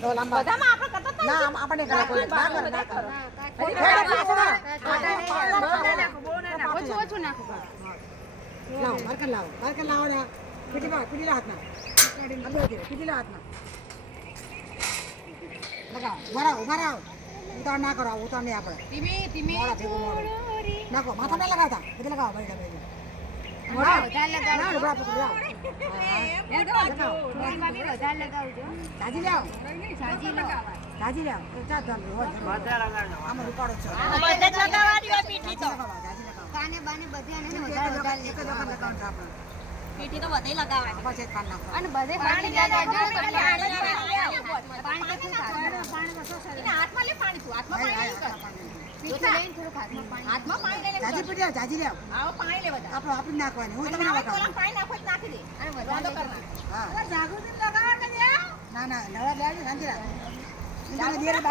તો લાંબા બધામાં આપણે કરતા હતા ના આપણે ના કોઈ ના કરો ના કરો ઓછું ઓછું નાખો લાવો માર્કર લાવો ના પીટી હાથના પીટી હાથના લગાવ ઉભા રહો ઉતાર ના કરો ઉતાર નહીં આપણે ધીમે મોડા ભેગું મોડું નાખો માથા ના લગાવતા એટલે લગાવો ભાઈ તમે જાજી લાવ આમાં રૂપાડો છે કાને બાને બધે આને વધારે લગાવવાનું પીઠી તો બધે લગાવવાની પછી કાન નાખો અને બધે પાણી હાથમાં લે પાણી તું હાથમાં પાણી પીઠી લઈને થોડું હાથમાં પાણી લઈને જાજી પીટી જાજી લાવ આવો પાણી લે બધા આપણે આપી નાખવાની હું તમને લગાવું પાણી નાખો નાખી દે અને વધારે કરના હા જાગૃતિ લગાવવા કે ના નવા લેજો શાંતિ રાખ